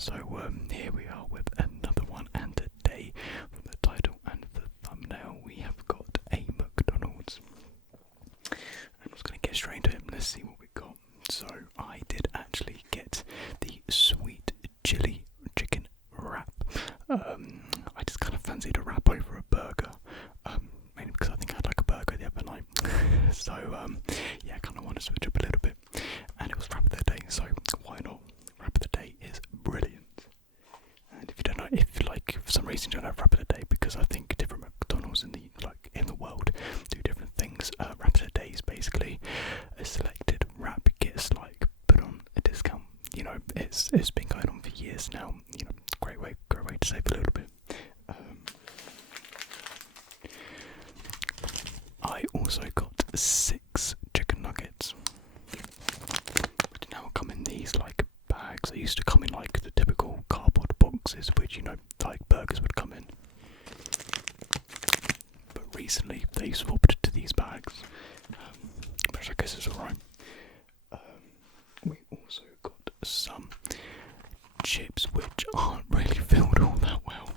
So here we are with another one, and today, from the title and the thumbnail, we have got a McDonald's. I'm just going to get straight into it. Let's see what we got. So I did actually get the sweet chili chicken wrap. I just kind of fancied a wrap over a burger, mainly because I think I had like a burger the other night. So yeah, I kind of want to switch up a little bit, and it was wrap of the day, so why not? Wrap of the day is brilliant. And if you don't know, if for some reason you don't have wrap of the day, because I think different McDonald's in the world do different things. Wrap of the day is basically a selected wrap gets put on a discount. You know, it's been going on for years now. You know, great way to save a little bit. I also got 6 chicken nuggets. But now come in these bags. They used to come in the typical cardboard boxes, which burgers would come in. But recently they swapped to these bags, which I guess is alright. We also got some chips which aren't really filled all that well.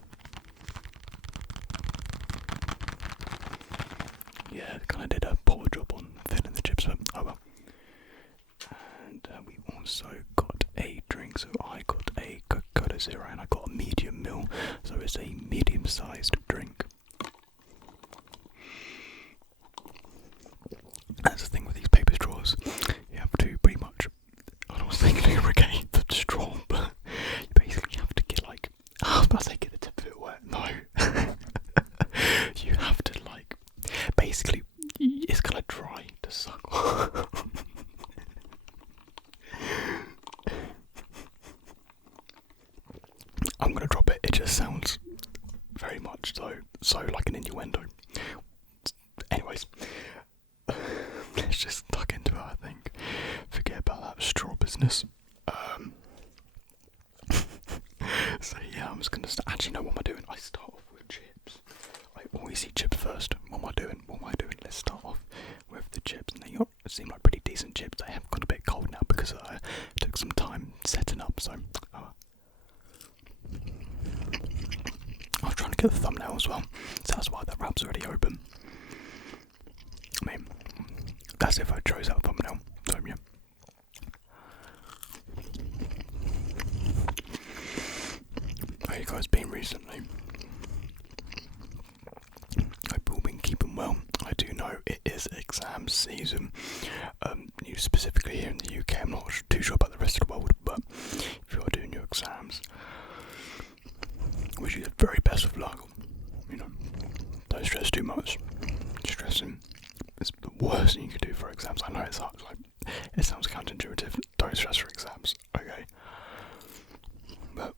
Yeah, kind of did a poor job on filling the chips, but oh well. And we also got a drink, so I got a Coca-Cola Zero and I got a medium meal, so it's a medium-sized drink. That's the thing with these paper straws, you have to pretty much, I don't want to say lubricate the straw, but you basically have to get I was about to say get the tip of it wet, no. You have to basically, it's kind of dry to suck on. I'm going to drop it, it just sounds very much so like an innuendo. Anyways, let's just tuck into it, I think. Forget about that straw business. So yeah, I'm just going to actually, no, what am I doing? I start off with chips. I always eat chips first. What am I doing? Let's start off with the chips. And they seem like pretty decent chips. They have got a bit cold now because it took some time setting up. So I was trying to get the thumbnail as well, so that's why that wrap's already open. I mean, that's if I chose that thumbnail. So yeah. How you guys been recently? Hope you've all been keeping well. I do know it is exam season, specifically here in the UK. I'm not too sure about the rest of the world, but if you are doing your exams, wish you the very best of luck. You know, don't stress too much. Stressing is the worst thing you can do for exams. I know it's hard, it sounds counterintuitive. Don't stress for exams, okay? But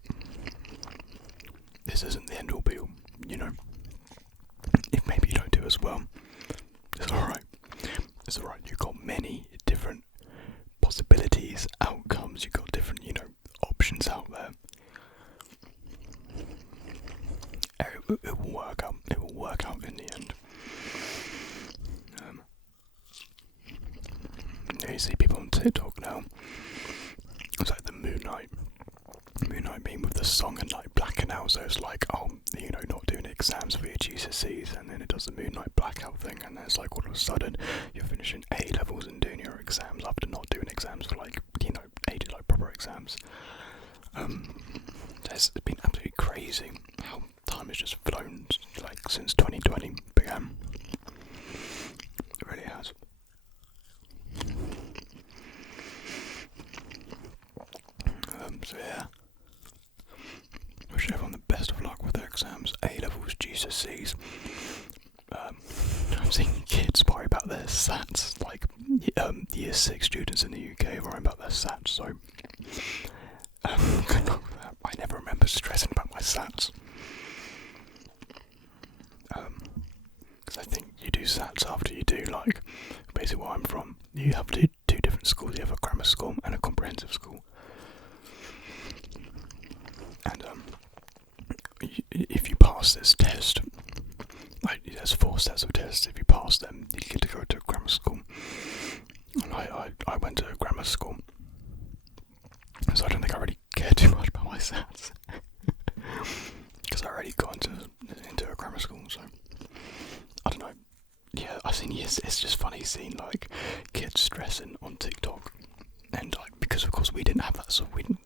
this isn't the end all be all, you know. If maybe you don't do as well, it's alright. It's alright. You've got many different possibilities, outcomes. You've got different, options out there. It will work out. It will work out in the end. You see people on TikTok now. It's like the Moonlight being with the song and blacking out. So it's not doing exams for your GCSEs, and then it does the Moonlight blackout thing, and then it's all of a sudden you're finishing A levels and doing your exams after not doing exams for ages, proper exams. It's been absolutely crazy how time has just flown since 2020 began. It really has. So yeah, wish everyone the best of luck with their exams, A levels, GCSEs. I'm seeing kids worry about their SATs, year 6 students in the UK worrying about their SATs. So good luck with that. I never remember stressing about my SATs. Because I think you do SATs after you do basically where I'm from. You have two different schools. You have a grammar school and a comprehensive school. And if you pass this test, there's 4 sets of tests. If you pass them, you get to go to grammar school. And I went to grammar school, so I don't think I really care too much about my this hats. Because I already got into a grammar school, so I don't know. Yeah, it's just funny seeing like kids stressing on TikTok, and like because of course we didn't have that, so we didn't,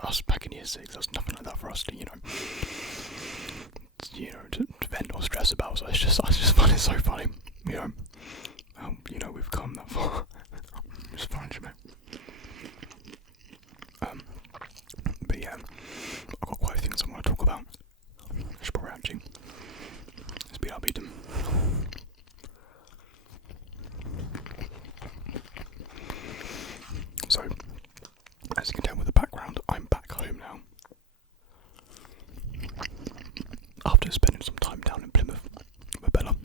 us back in year 6, there's nothing like that for us to to vent or stress about. So I just find it so funny, we've come that far. It's fine to me. But yeah, I've got quite a few things I want to talk about. I should probably actually speed up them. So, as you can tell with the background, I'm back home now. After spending some time down in Plymouth with Bella.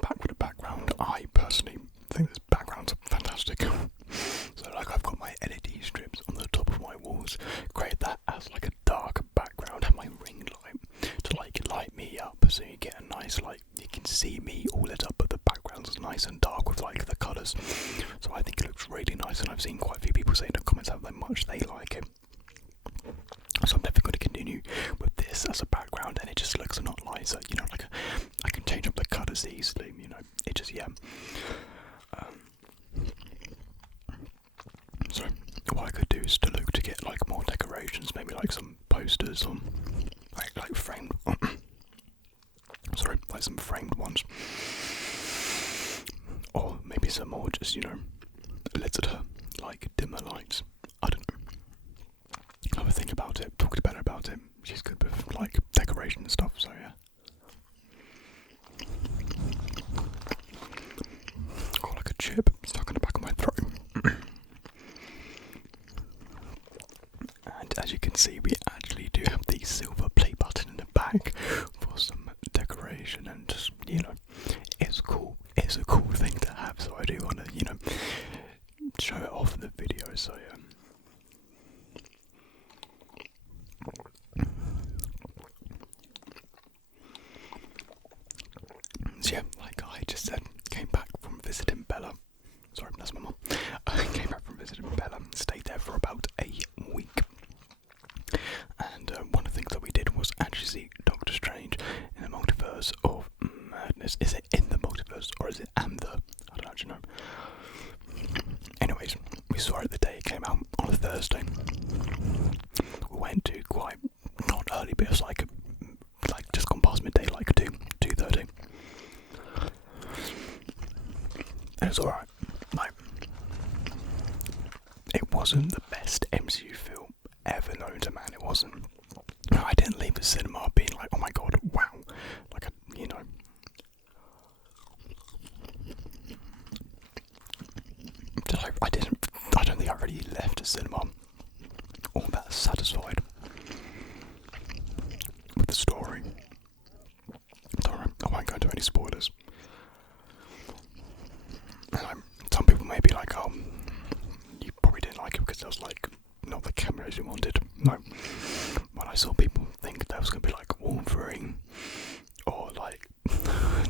Back with the background, I personally think this background's fantastic. So like I've got my LED strips on the top of my walls, create that as like a dark background, have my ring light to like light me up so you get a nice you can see me all lit up, but the background's nice and dark with like the colours. So I think it looks really nice, and I've seen quite a few people say in the comments how much they like it. So I'm definitely going to continue with this as a background, and it just looks a lot nicer, I can change up the colours easily, it just, so what I could do is to look to get like more decorations, maybe like some posters on, like framed, like some framed ones, or maybe some more just, littered like dimmer lights, I don't know. Have a think about it, talk to Bella about it. She's good with like decoration and stuff, so yeah. Got like a chip stuck in the back of my throat. And as you can see, we actually do have the silver play button in the back for some decoration, and just, it's cool. It's a cool thing to have, so I do want to, show it off in the video, so yeah. So yeah, like I just said, came back from visiting Bella. Sorry, that's my mum. I came back from visiting Bella, stayed there for about a week. And one of the things that we did was actually see Doctor Strange in the Multiverse of Madness. Is it in the Multiverse, or is it and the? I don't actually know. Anyways, we saw it the day it came out on a Thursday. We went to quite, not early, but it was like just gone past midday, like 2:30. And it's alright. It wasn't the best MCU film ever known to man. It wasn't. I didn't leave the cinema being like, oh my god, wow. Like, I don't think I really left the cinema all that satisfied with the story. Don't worry, I won't go into any spoilers. Some people may be like, oh, you probably didn't like it because there was like not the cameras you wanted. No. When I saw people think that was going to be like Wolverine or like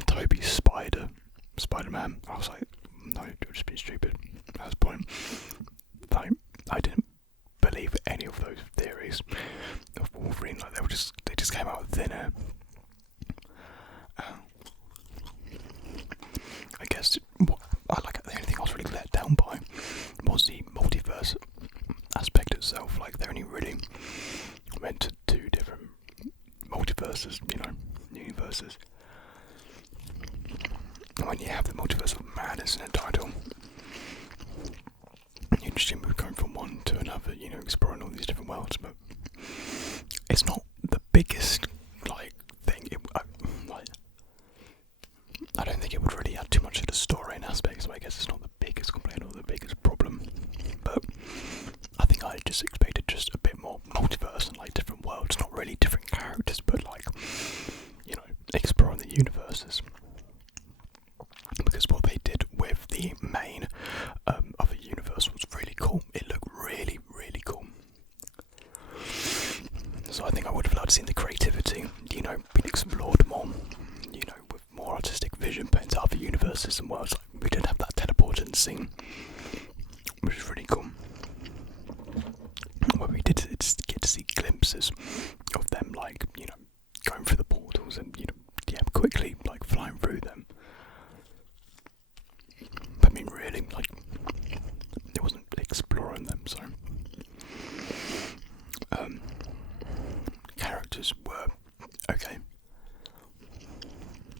Toby Spider-Man, I was like, no, you're just being stupid. That was the point. I didn't believe any of those theories of Wolverine. Like they just came out of thin air. I guess the only thing I was really let down by was the multiverse aspect itself. Like they only really went to 2 different multiverses, universes. And when you have the multiverse of madness in a title, you just move going from one to another, exploring all these different worlds. But it's not the biggest thing. I don't think it would really add too much to the story and aspects, so I guess it's not the biggest complaint or the biggest problem. But I think I just expected just a bit more multiverse and different worlds, not really different characters, but exploring the universes. Because what they did with the main other universe was really cool. It looked really, really cool. So I think I would have loved to see the creativity, being explored more, with more artistic vision put into other universes and worlds. We didn't have that teleporter garden scene, which is really cool. Where we did get to see glimpses of them, like, you know, going through the portals and, you know, quickly, like, flying through them. I mean, really, like, it wasn't exploring them, so. Characters were okay.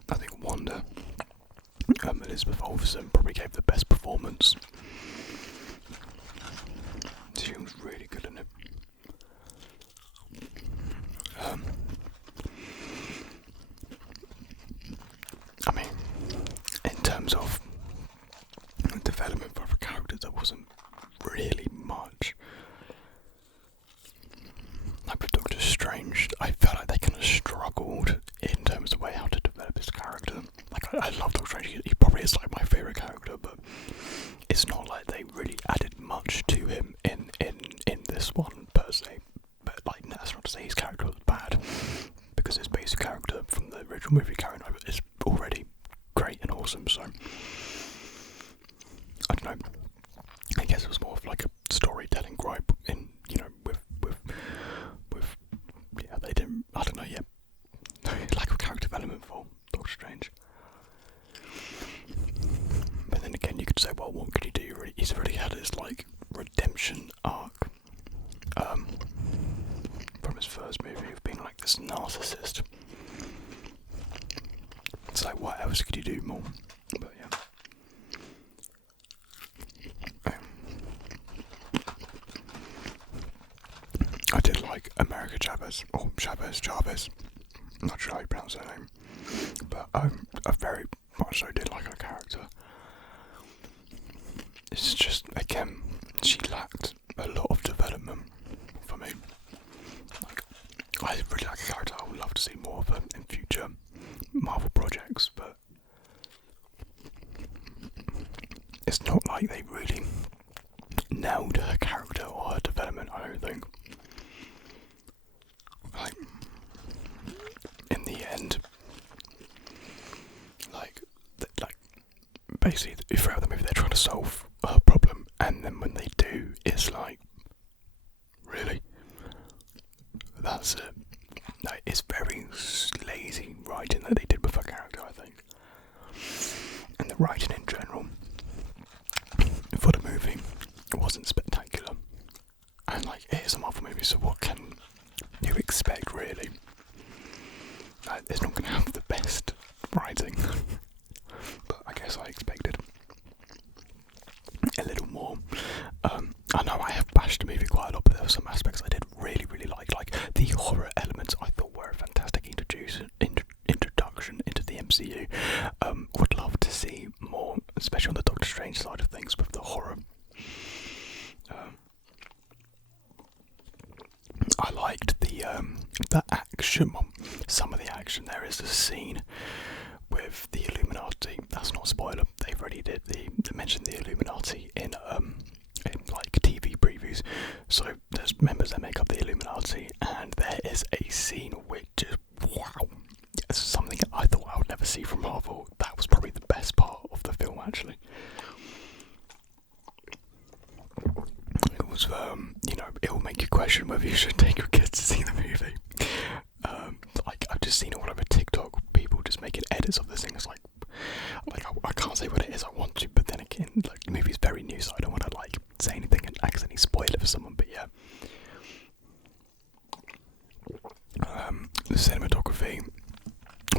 I think Wanda, Elizabeth Olsen, probably gave the best performance. She was really good in it. I mean, in terms of development for other characters, there wasn't really much. Like with Doctor Strange, I felt like they kind of struggled in terms of the way how to develop his character. Like, I love Doctor Strange, he probably is like my favourite character, but it's not like they really added much to him in this one per se. But like, that's not to say his character was bad, because his basic character from the original movie carrying over is already great and awesome. So I don't know, I guess it was more of like a storytelling gripe in, you know, with yeah, they didn't, I don't know, yeah, lack of character development for Doctor Strange. But then again, you could say, well, what could he do? He's already had his, like, redemption arc from his first movie of being like this narcissist. It's like, what else could you do more? But yeah. I did like America Chavez, or Chavez. I'm not sure how you pronounce her name, but I very much so did like her character. It's just, again, she lacked a lot of development for me. Like, I really like a character. I would love to see more of her in future Marvel projects, but it's not like they really nailed her character or her development, I don't think. Like, in the end, basically, throughout the movie, they're trying to solve a problem, and then when they do, it's like, really? That's it. Like, it's very lazy writing that they did with her character, I think. And the writing in general, for the movie, it wasn't spectacular. And, like, it is a Marvel movie, so what can you expect, really? Like, it's not going to have the best writing. But I guess I expected a little more. I know I have bashed the movie quite a lot, but there were some aspects I did really, really like the horror elements. I thought were a fantastic introduction into the MCU. Would love to see more, especially on the Doctor Strange side of things, with the horror. I liked the action. Well, some of the action. There is a scene with the Illuminati. That's not a spoiler. They've already they mentioned the Illuminati in like TV previews. So there's members that make up the Illuminati, and there is a scene which is wow. It's something I thought I would never see from Marvel. That was probably the best part of the film, actually. It was, you know, it will make you question whether you should take your kids to see the movie. Like, I've just seen all over TikTok, people just making edits of this thing. It's like I can't say what it is, I want to, but then again, like, the movie's very new, so I don't want to, like, say anything and accidentally spoil it for someone, but yeah. The cinematography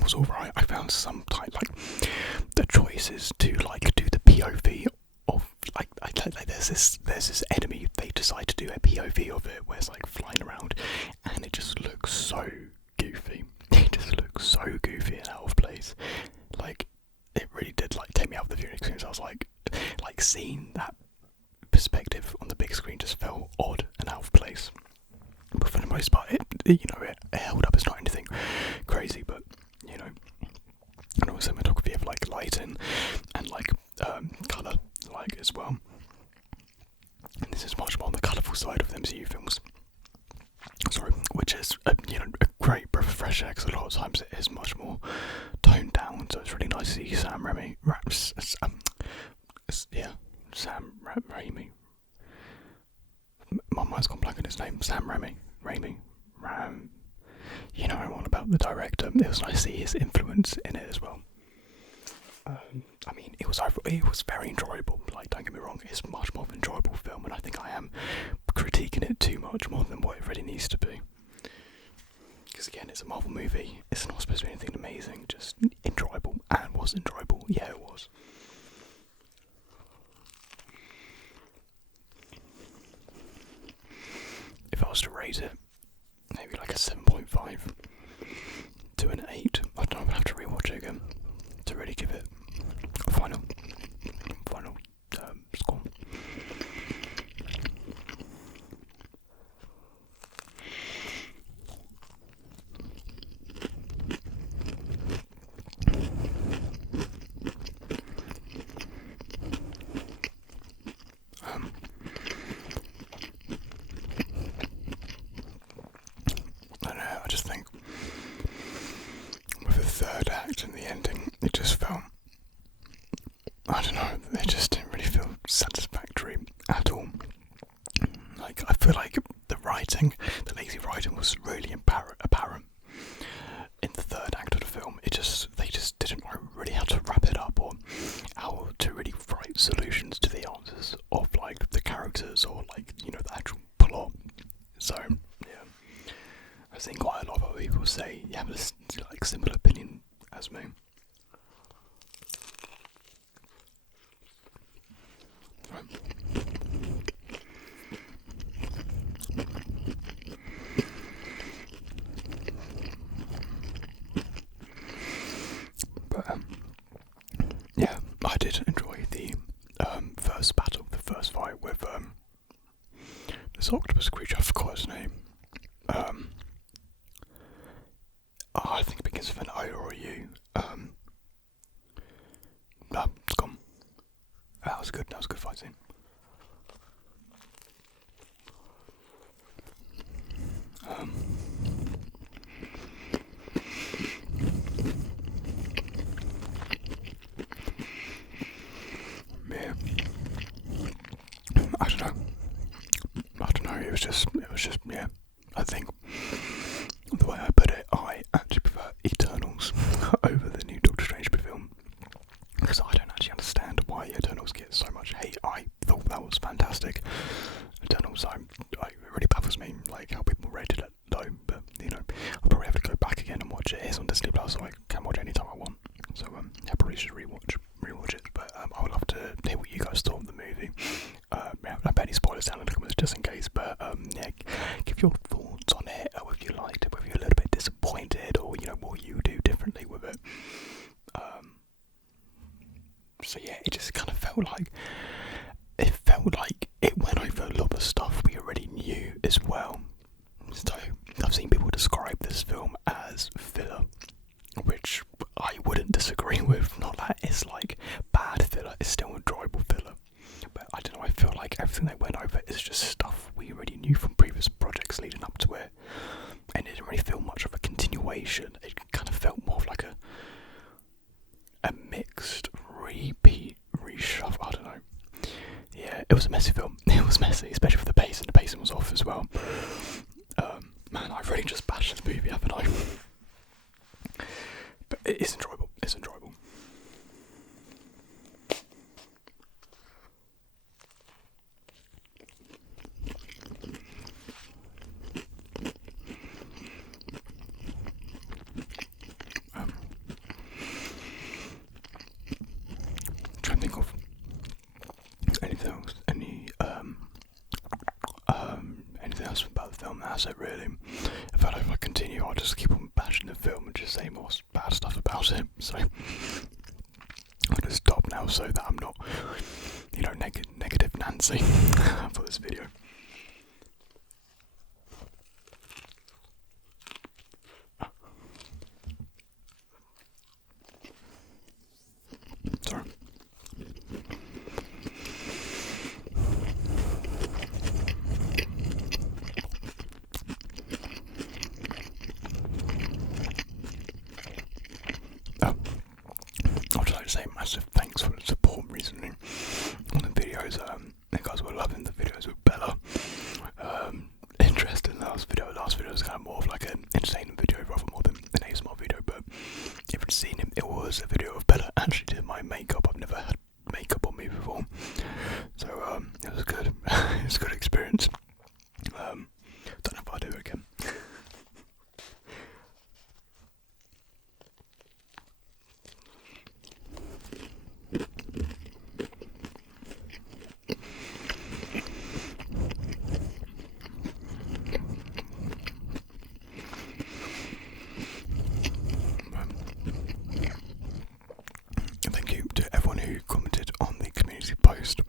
was alright. I found some type, like, the choices to, like, do the POV of, like there's this enemy, they decide to do a POV of it where it's, like, flying around, and it just looks so goofy. It just looks so goofy and out of place. Like, it really did, like, take me out of the viewing experience. I was like seeing that perspective on the big screen just felt odd and out of place. But for the most part, it held up. It's not anything crazy, but, you know, and also cinematography of, like, lighting and, like, colour, like, as well. And this is much more on the colourful side of the MCU films. Sorry, which is a great breath of fresh air, because a lot of times it is much more toned down. So it's really nice to see Sam Raimi, Raimi. My mind's gone blank on his name. Sam Raimi. You know what about the director. It was nice to see his influence in it as well. I mean, it was very enjoyable. Like, don't get me wrong, it's much more of an enjoyable film, and I think I am critiquing it too much more than what it really needs to be. Because again, it's a Marvel movie. It's not supposed to be anything amazing, just enjoyable. And was enjoyable? Yeah, it was. If I was to rate it, maybe like a 7.5 to an 8. I don't know, I'll have to rewatch it again to really give it a final score. I don't know, I just think with the third act and the ending, it just felt, I don't know, it just didn't really feel satisfactory at all. Like, I feel like the lazy writing was really apparent in the third act of the film. They just didn't know really how to wrap it up, or how to really write solutions to the answers of, like, the characters, or, like, you know, the actual plot. So, yeah. I've seen quite a lot of other people say you have a like similar opinion as me. Right. But yeah, I did enjoy the first battle, the first fight with this octopus creature. I forgot his name. I think it begins with an O or a U. No, it's gone. That was good. That was a good fight scene. Yeah. I don't know. It was just. Yeah. I think the way I put it, I actually prefer Eternals over the new Doctor Strange film, because I don't actually understand why Eternals get so much hate. I thought that was fantastic. Eternals, it really baffles me, like, how people rated it low, but, you know, I'll probably have to go back again and watch it. It's on Disney Plus, so I can watch it anytime I want. So, I probably should rewatch it, but I would love to hear what you guys thought of the movie. Yeah, I bet any spoilers down in the comments just in case, but, yeah, give your thoughts on it, or if you liked it, whether you're a little bit disappointed, or, you know, what you do differently with it. So yeah, it just kind of felt like it went over a lot of stuff we already knew as well. So I've seen people describe this film as filler, which I wouldn't disagree with. Not that it's like bad filler, it's still enjoyable filler. But I don't know, I feel like everything they went over is just stuff we already knew from previous projects leading up to it. And it didn't really feel much of a continuation. It kind of felt more of like a mixed repeat, reshuffle, I don't know. Yeah, it was a messy film. It was messy, especially for the pacing. The pacing was off as well. Man, I've really just bashed the movie, haven't I? But it is enjoyable. It's enjoyable. Trying to think of anything else. Anything else about the film? That's it, really. I feel like if I continue, I'll just keep on bashing the film and just say more bad stuff about it. So I'll just stop now, so that I'm not, you know, negative Nancy for this video. Sorry. I'd like to say massive thanks for the support recently on the videos. it was good. It was a good experience. Don't know if I'll do it again. Thank you to everyone who commented on the community post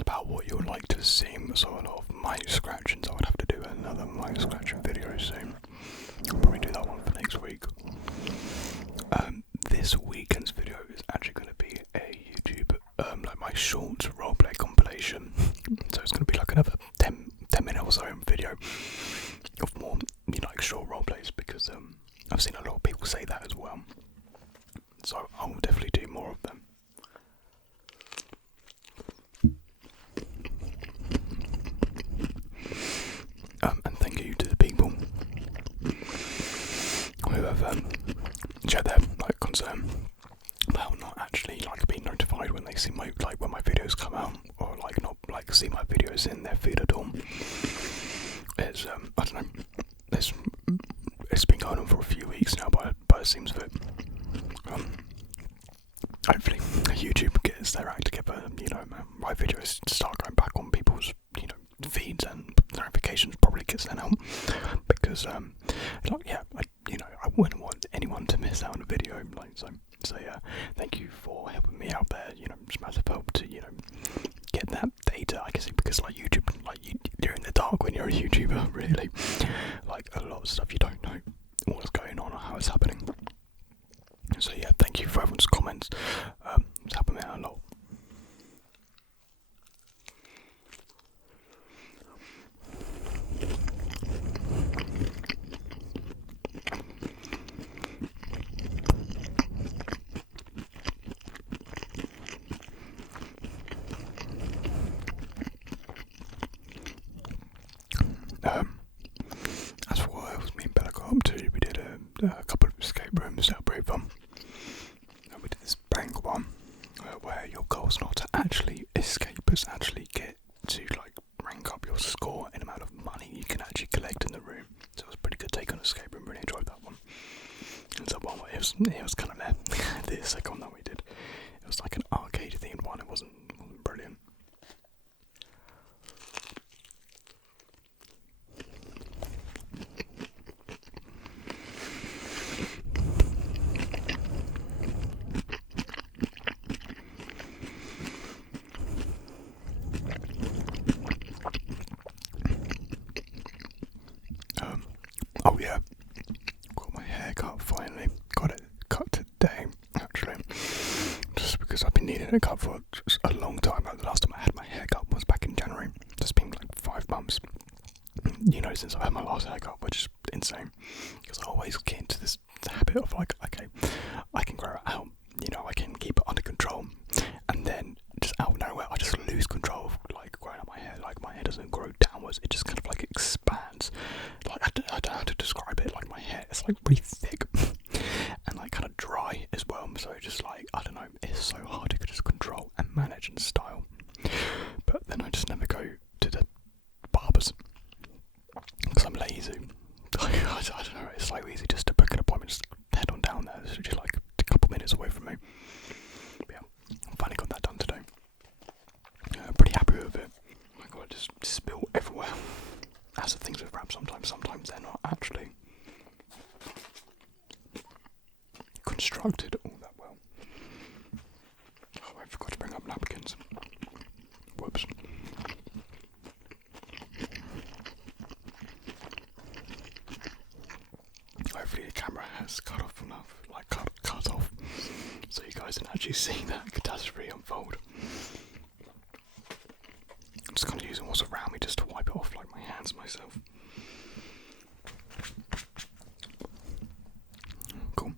about what you would like to see. So a lot of mic scratching, so I would have to do another mic scratching video soon. I'll probably do that one for next week. This weekend's video is actually going to be a YouTube, like my short roleplay compilation. So it's going to be like another 10 minute or so video of more, like short roleplays, because I've seen a lot of people say that as well. So I'll definitely do more of them. And thank you to the people who have shared their concern about not actually being notified when they see my when my videos come out, or not see my videos in their feed at all. It's I don't know. It's been going on for a few weeks now, by it seems of it. Hopefully YouTube gets their act together. My videos start going back on people's feeds, and notifications probably get sent out, because I wouldn't want anyone to miss out on a video. So yeah, thank you for helping me out there. It's massive help to get that data. I guess because YouTube, you're in the dark when you're a YouTuber. Really, a lot of stuff you don't know what's going on or how it's happening. So yeah, thank you for everyone's comments. It's helping me out a lot. As for what else me and Bella got up to, we did a couple of escape rooms that were pretty fun. We did this bank one, where your goal is not to actually escape, but actually get to rank up your score in amount of money you can actually collect in the room. So it was a pretty good take on escape room. Really enjoyed that one. And so it was kind of meh. The second one that we did, it was like an arcade themed one. It wasn't brilliant. Oh yeah, got my hair cut finally. Got it cut today, actually. Just because I've been needing it cut for a long time. The last time I had my hair cut was back in January. It's been 5 months, since I've had my last haircut, which is insane. Because I always get into this habit of okay, I can grow it out. I can keep it under control, and then just out of nowhere, I just lose control of growing out my hair. My hair doesn't grow downwards; it just kind of expands. I don't know how to describe it. My hair is really thick and kind of dry as well. So just I don't know. It's so hard to just control and manage and style. But then I just never go to the barbers because I'm lazy. I don't know. It's so easy just to book an appointment, just head on down there. It's just a couple minutes away from me. But yeah, I finally got that done today. Pretty happy with it. Oh my god, it just spilled everywhere. That's the things with wrap sometimes they're not actually constructed all that well. Oh, I forgot to bring up napkins. Whoops. Hopefully the camera has cut off enough, cut off, so you guys can actually see that catastrophe unfold. I'm just kind of using what's around me just to wipe it off my hands myself. Cool.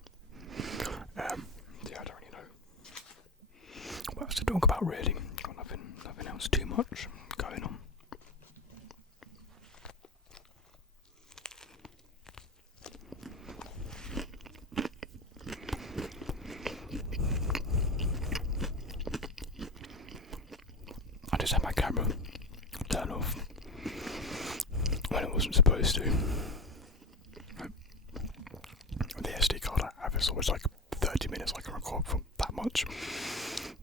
Yeah, I don't really know what else to talk about really. Got nothing else too much going on. just had my camera turn off when it wasn't supposed to. The SD card I have is always like 30 minutes. I can record for that much,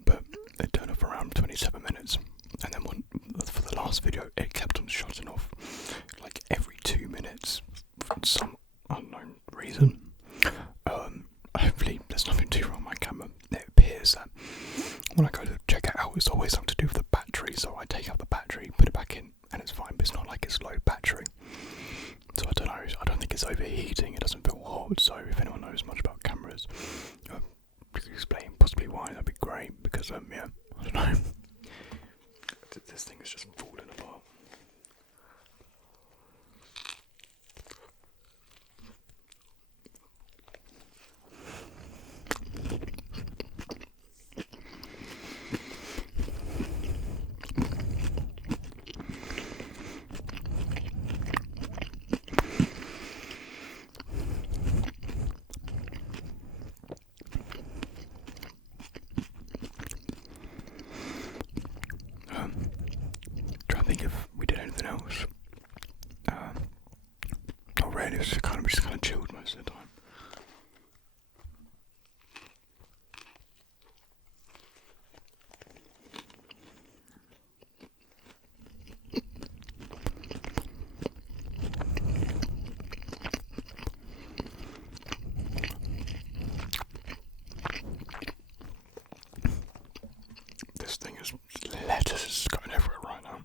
but it turned off around 27 minutes, and then for the last video it kept on shutting off like every 2 minutes for some unknown reason. Hopefully there's nothing too wrong with my camera. It appears that when I go to check it out, it's always something to do with the battery, so I take out the battery, put it back in, and it's fine, but it's not like it's low battery. So I don't know, I don't think it's overheating, it doesn't feel hot, so if anyone knows much about cameras, you could explain possibly why, that'd be great, because yeah, I don't know. This thing is just falling apart. Trying to think if we did anything else. Not really, we just kind of chilled most of the time. This thing is lettuce going everywhere right now.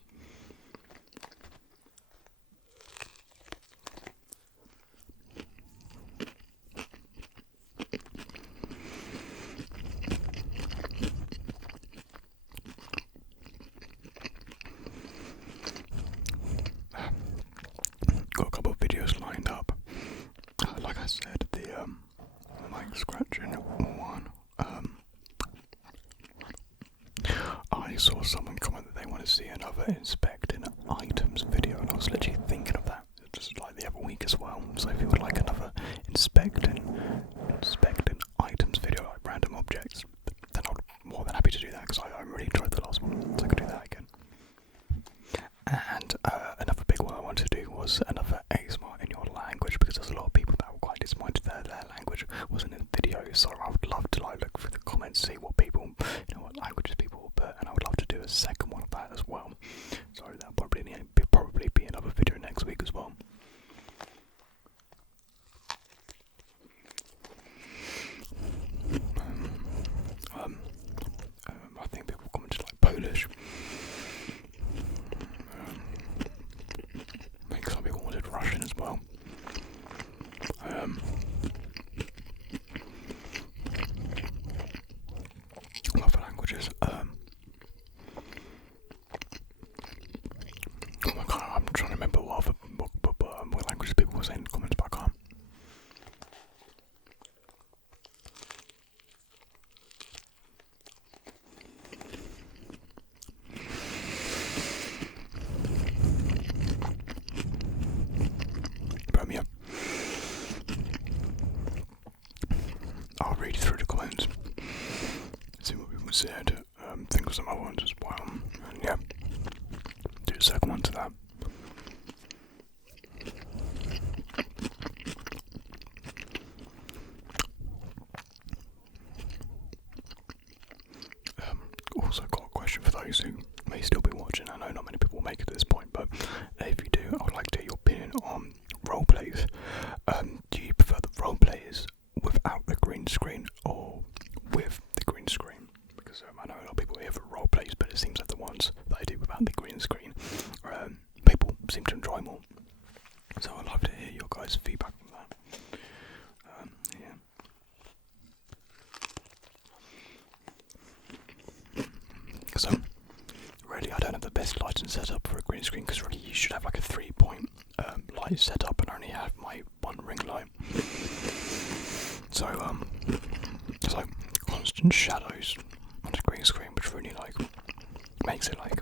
Got a couple of videos lined up. Like I said, the mic scratching one. I saw someone comment that they want to see another inspecting items video, and I was literally thinking of that just like the other week as well. So if you would like another inspecting items video, like random objects, then I'm more than happy to do that, because I really enjoyed the last one, so I could do that again. And another big one I wanted to do was another ASMR in your language, because there's a lot of people that were quite disappointed that their language wasn't in the video. So I would love to like look through the comments, see what people, what languages people will put, and I would love to do a second one of that as well. So that'll probably be another video next week as well. I think people commented like Polish. I think some people wanted Russian as well. Other languages. I'm trying to remember what languages people were saying in the comments, but I can't. But yeah, I'll read through the comments, see what people said, think of some other ones as well, and yeah, do a second one to that. Also got a question for those who may still be watching. I know not many people make it to this point, but if you do, I would like to hear your opinion on role plays. Do you prefer the role plays without the green screen or with the green screen? Because I know a lot of people here for role plays, but it seems like the ones that I do without the green screen, people seem to enjoy more. So I'd love to hear your guys' feedback on that. Yeah. So, really, I don't have the best lighting setup for a green screen, because really you should have like a 3-point light setup, and I only have my one ring light. So, it's like constant shadows on the green screen, which really like makes it like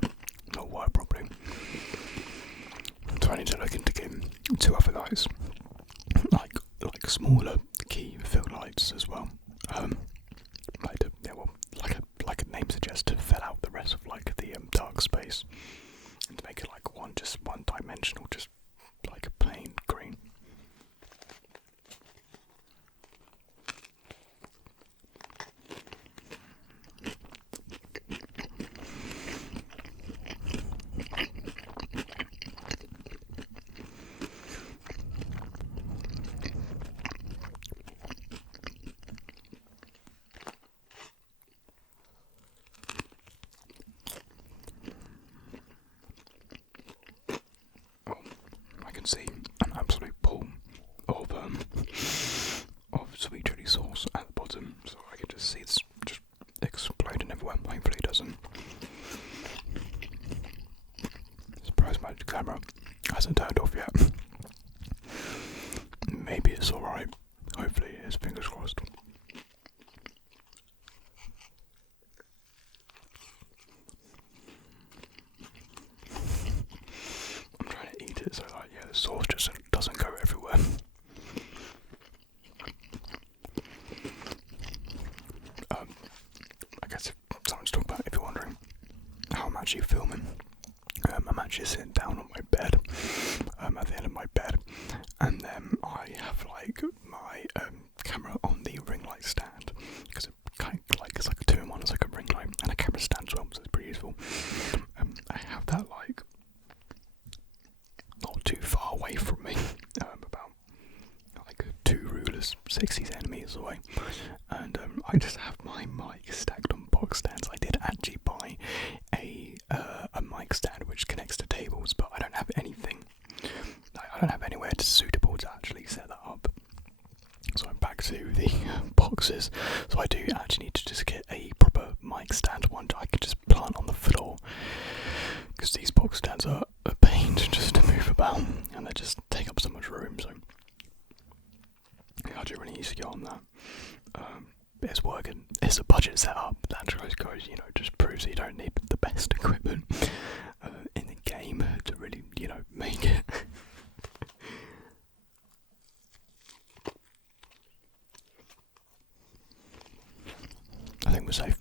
not work properly. So I need to look into getting 2 other lights, like smaller key fill lights as well. Like a name suggests, to fill out the rest of like the dark space. can see an absolute pool of sweet chili sauce at the bottom, so I can just see it's just exploding everywhere. Hopefully it doesn't. Surprise, my camera hasn't turned off yet. Maybe it's alright. Hopefully it is, fingers crossed. I'm trying to eat it so that, yeah, the sauce just doesn't go everywhere. I guess if something to talk about, if you're wondering how I'm actually filming, I'm actually sitting down on my bed, at the end of my bed, and then I have like my camera on the ring light stand, because it kind of like, it's like a 2-in-1, it's like a ring light and a camera stand as well, so it's pretty useful. I have that like not too far away from me, about like 2 rulers, 60 centimeters away, and I just have my mic stacked on box stands. I did actually buy a mic stand which connects to tables, but I don't have anything. I don't have anywhere suitable to actually set that up. So I'm back to the boxes. So I do actually need to just get a proper mic stand, one that I can just plant on the floor, because these box stands are a pain just to move about, and they just take up so much room. So yeah, I do really need to get on that. It's working. It's a budget setup. That goes, you know, just proves that you don't need the best equipment in the game to really, you know, make it. I think we're safe.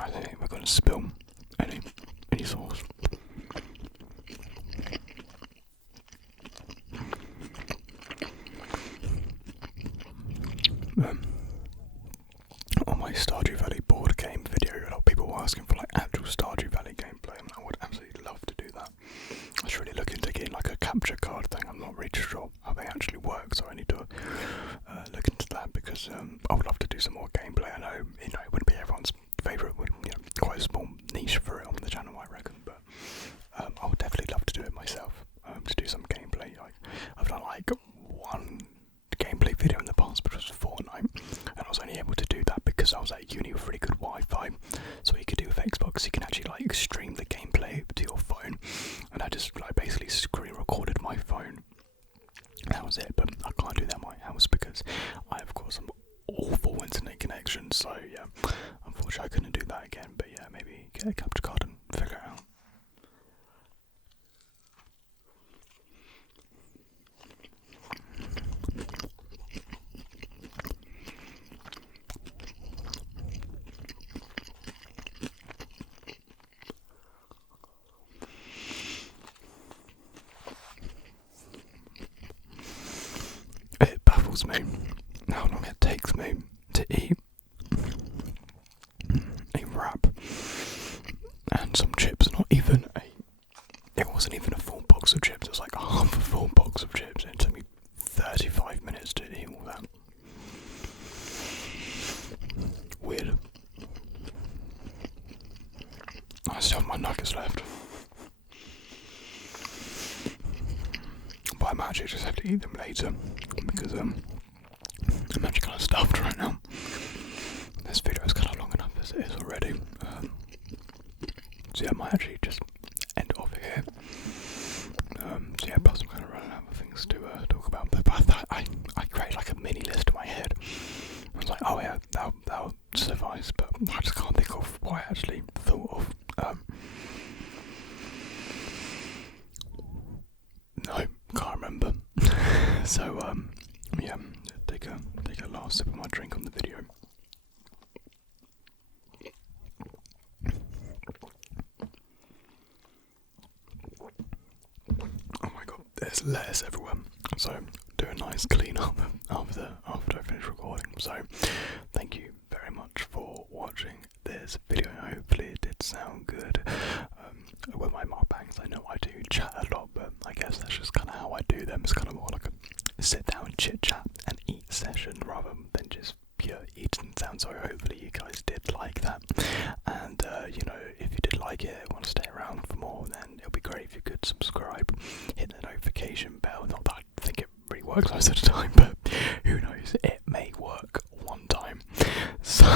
I don't think we're going to spill any sauce. On my Stardew Valley board game video, a lot of people were asking for like actual Stardew Valley gameplay, and I would absolutely love to do that. I was really looking to get like a capture card thing. I'm not really sure how they actually work, so I need to look into that, because I would love to do some more gameplay. I know, you know, it wouldn't be everyone's favourite, you know, quite a small niche for it on the channel, I reckon, but I would definitely love to do it myself, to do some gameplay. Like, I've done like one gameplay video in the past, which was Fortnite, and I was only able to do that because I was at uni with really good Wi-Fi. So what you could do with Xbox, you can actually like stream the gameplay to your phone, and I just like basically screen recorded my phone. That was it, but I can't do that at my house because I have got some awful internet connection. So yeah, unfortunately I couldn't do that again. But yeah, maybe get a capture card and figure it out. It baffles me how long it takes me to eat a wrap and some chips. It wasn't even a full box of chips, it was like half a full box of chips, and it took me 35 minutes to eat all that. Weird. I still have my nuggets left, but I might actually just have to eat them later, because I'm actually kind of stuffed right now. This video is kind of long enough as it is already, so yeah, I might actually just end off here. So yeah, plus I'm kind of running out of things to talk about, but I thought I created like a mini list in my head. I was like, oh yeah, that'll suffice, but I just can't think of what I actually thought of. No, can't remember. So yeah, take a last sip of my drink on the video. Oh my god, there's lettuce everywhere. So do a nice clean up after I finish recording. So thank you very much for watching this video. Hopefully it did sound good. With my mukbangs, I know I do chat a lot, but I guess that's just kind of how I do them. It's kind of more like a sit down, chit chat and eat session rather than just pure eating sound. So hopefully you guys did like that, and you know, if you did like like it, want to stay around for more, then it'll be great if you could subscribe, hit the notification bell. Not that I think it really works most of the time, but who knows, it may work one time. So